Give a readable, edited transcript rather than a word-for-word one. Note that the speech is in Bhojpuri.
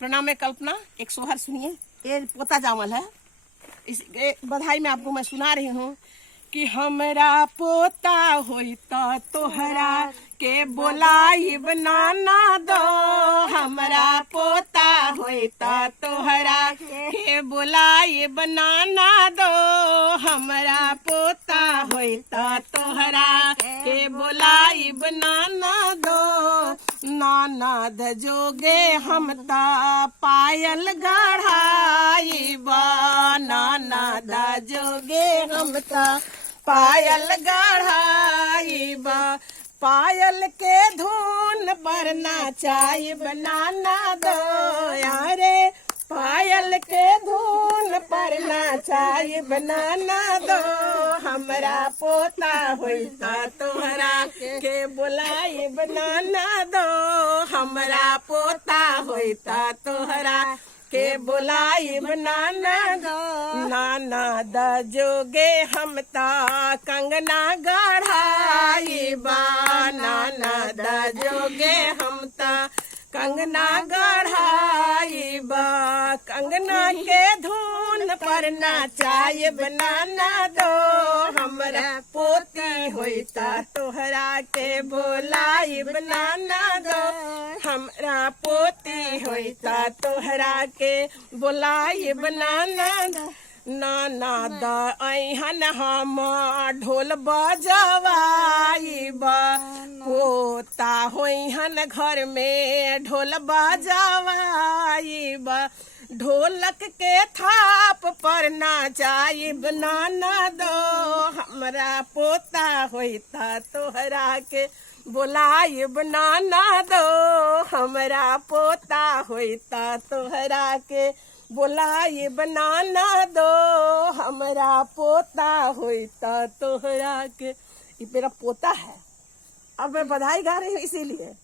प्रणाम, मैं कल्पना। एक सोहर सुनिए। ये पोता जामल है। इस बधाई में आपको मैं सुना रही हूँ कि हमरा पोता होई तो तोहरा के बोलाई बनाना दो। हमरा पोता होई तो तोहरा के बोलाई बनाना दो। हमरा पोता होई तो तोहरा के बोलाई बनाना दो। ननद जोगे हम ता पायल गढ़ाई बा। ननद जोगे हम ता पायल गढ़ाई बा। पायल के धुन पर नाचाई बनाना दो। यारे पायल के धुन पर नाचाई बनाना दो। हमरा पोता होइता तोहरा के बोलाई बनाना दो। हमरा पोता होइता तोहरा के बोलाई बनाना दो। ननद जोगे हम ता कंगना गढ़ाई बा। ननद जोगे हम ता कंगना गढ़ाई बा। कंगना के धुन पर नाचाई बनाना दो। हमरा पोती होइता तोहरा के बोलाई बनाना दो। हमरा पोती होइता तोहरा के बोलाई बनाना दो। ननद अहन हम ढोल बजवाई बा। पोता होइहन घर में ढोल बजवाई बा। ढोलक के थाप पर नाचाई बनाना दो। हमरा पोता होइता तोहरा के बोलाई बनाना दो। हमरा पोता होइता तोहरा के बोलाई बनाना दो। हमरा पोता होइता तोहरा के। ये मेरा पोता है। अब मैं बधाई गा रही हूँ इसीलिए।